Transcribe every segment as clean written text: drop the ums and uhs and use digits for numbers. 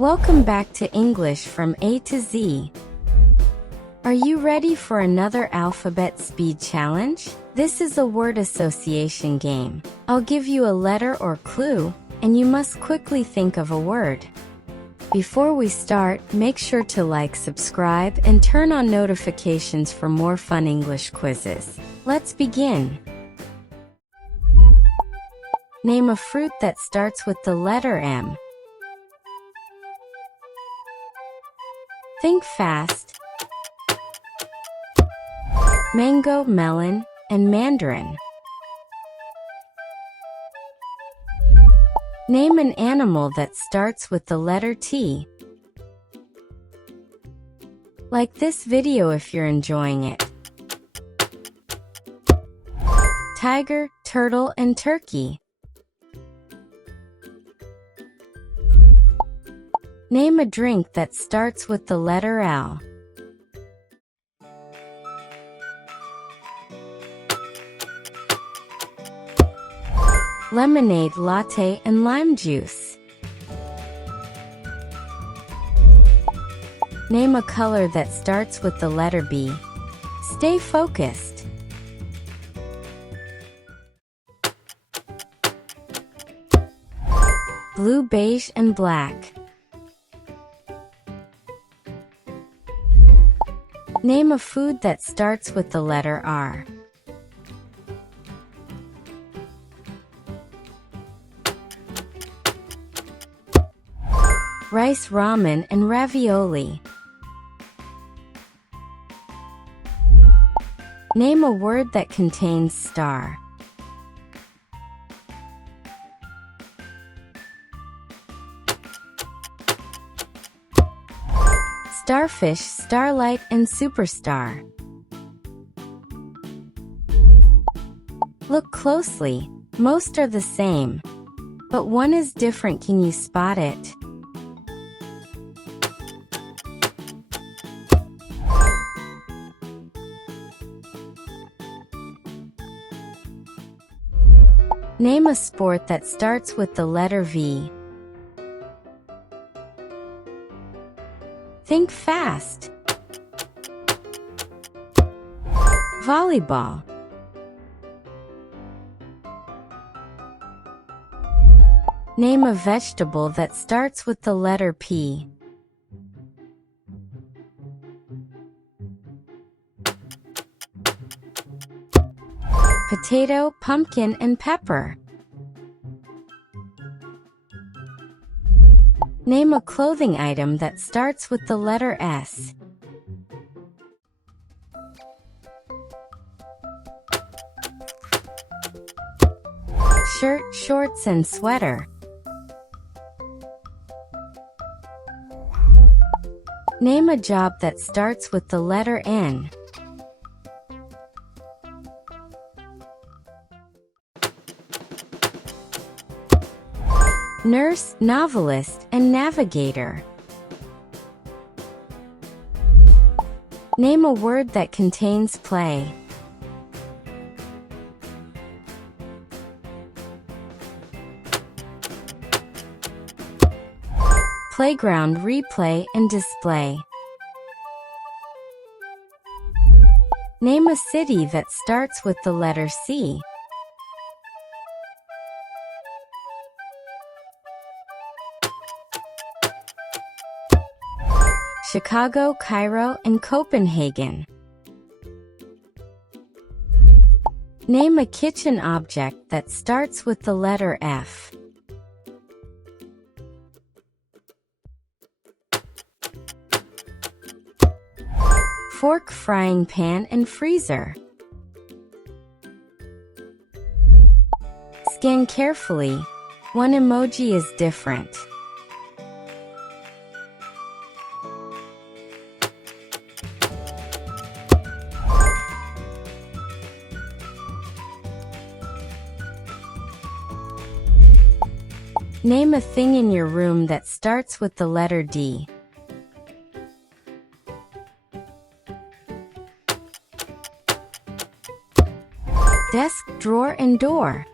Welcome back to English from A to Z. Are you ready for another alphabet speed challenge? This is a word association game. I'll give you a letter or clue, and you must quickly think of a word. Before we start, make sure to like, subscribe, and turn on notifications for more fun English quizzes. Let's begin. Name a fruit that starts with the letter M. Think fast. Mango, melon, and mandarin. Name an animal that starts with the letter T. Like this video if you're enjoying it. Tiger, turtle, and turkey. Name a drink that starts with the letter L. Lemonade, latte, and lime juice. Name a color that starts with the letter B. Stay focused. Blue, beige, and black. Name a food that starts with the letter R. Rice, ramen, and ravioli. Name a word that contains star. Starfish, starlight, and superstar. Look closely. Most are the same, but one is different. Can you spot it? Name a sport that starts with the letter V. Think fast. Volleyball. Name a vegetable that starts with the letter P. Potato, pumpkin, and pepper. Name a clothing item that starts with the letter S. Shirt, shorts, and sweater. Name a job that starts with the letter N. Nurse, novelist, and navigator. Name a word that contains play. Playground, replay, and display. Name a city that starts with the letter C. Chicago, Cairo, and Copenhagen. Name a kitchen object that starts with the letter F. Fork, frying pan, and freezer. Scan carefully. One emoji is different. Name a thing in your room that starts with the letter D. Desk, drawer, and door.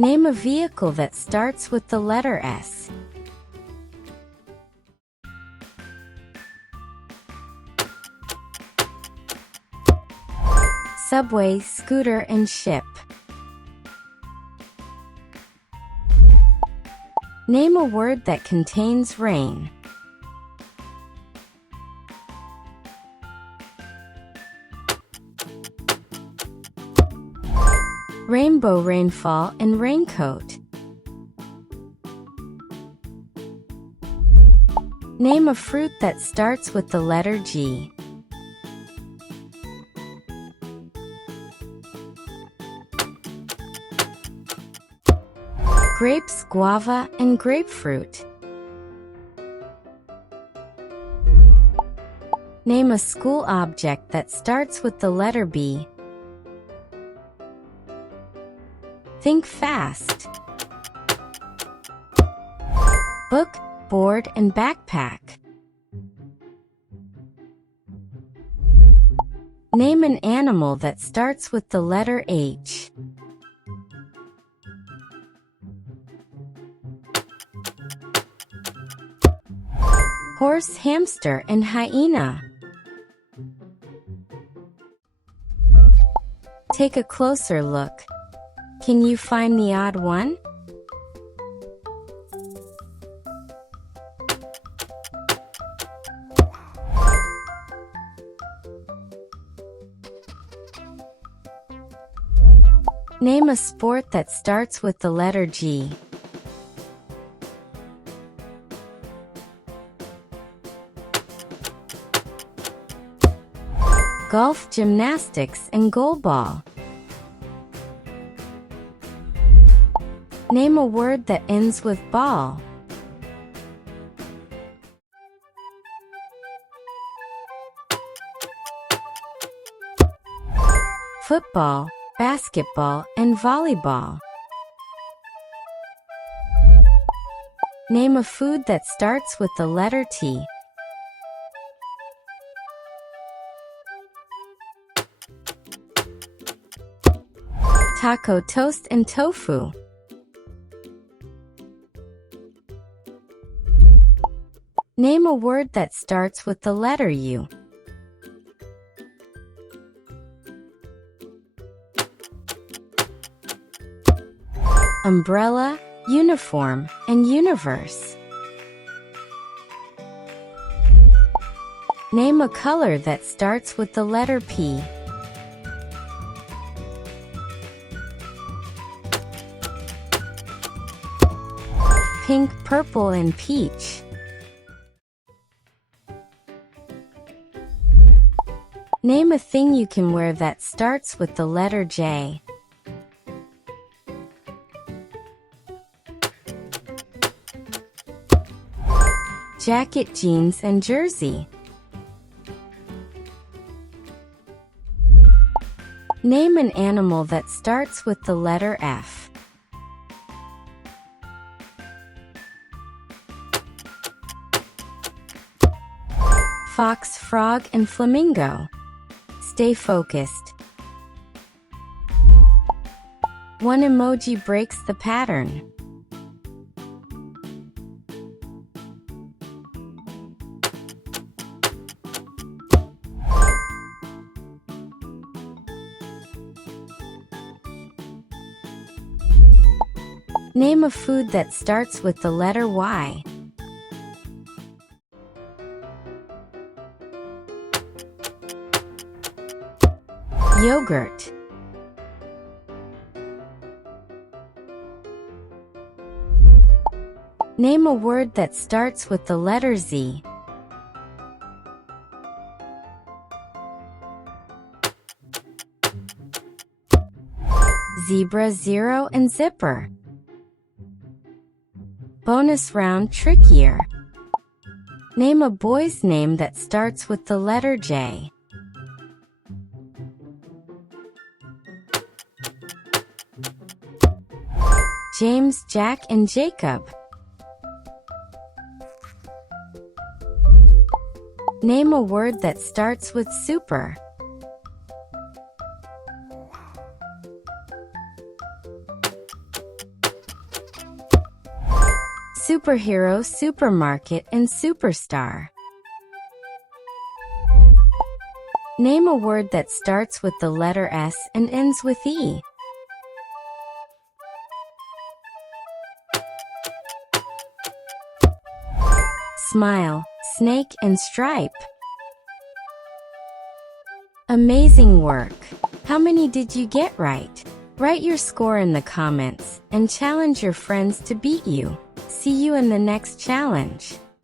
Name a vehicle that starts with the letter S. Subway, scooter, and ship. Name a word that contains rain. Rainbow, rainfall, and raincoat. Name a fruit that starts with the letter G. Grapes, guava, and grapefruit. Name a school object that starts with the letter B. Think fast. Book, board, and backpack. Name an animal that starts with the letter H. Horse, hamster, and hyena. Take a closer look. Can you find the odd one? Name a sport that starts with the letter G. Golf, gymnastics, and goalball. Name a word that ends with ball. Football, basketball, and volleyball. Name a food that starts with the letter T. Taco, toast, and tofu. Name a word that starts with the letter U. Umbrella, uniform, and universe. Name a color that starts with the letter P. Pink, purple, and peach. Name a thing you can wear that starts with the letter J. Jacket, jeans, and jersey. Name an animal that starts with the letter F. Fox, frog, and flamingo. Stay focused. One emoji breaks the pattern. Name a food that starts with the letter Y. Yogurt. Name a word that starts with the letter Z. Zebra, zero, and zipper. Bonus round, trickier. Name a boy's name that starts with the letter J. James, Jack, and Jacob. Name a word that starts with super. superhero, supermarket, and superstar. Name a word that starts with the letter S and ends with E. Smile, snake, and stripe. Amazing work! How many did you get right? Write your score in the comments and challenge your friends to beat you. See you in the next challenge.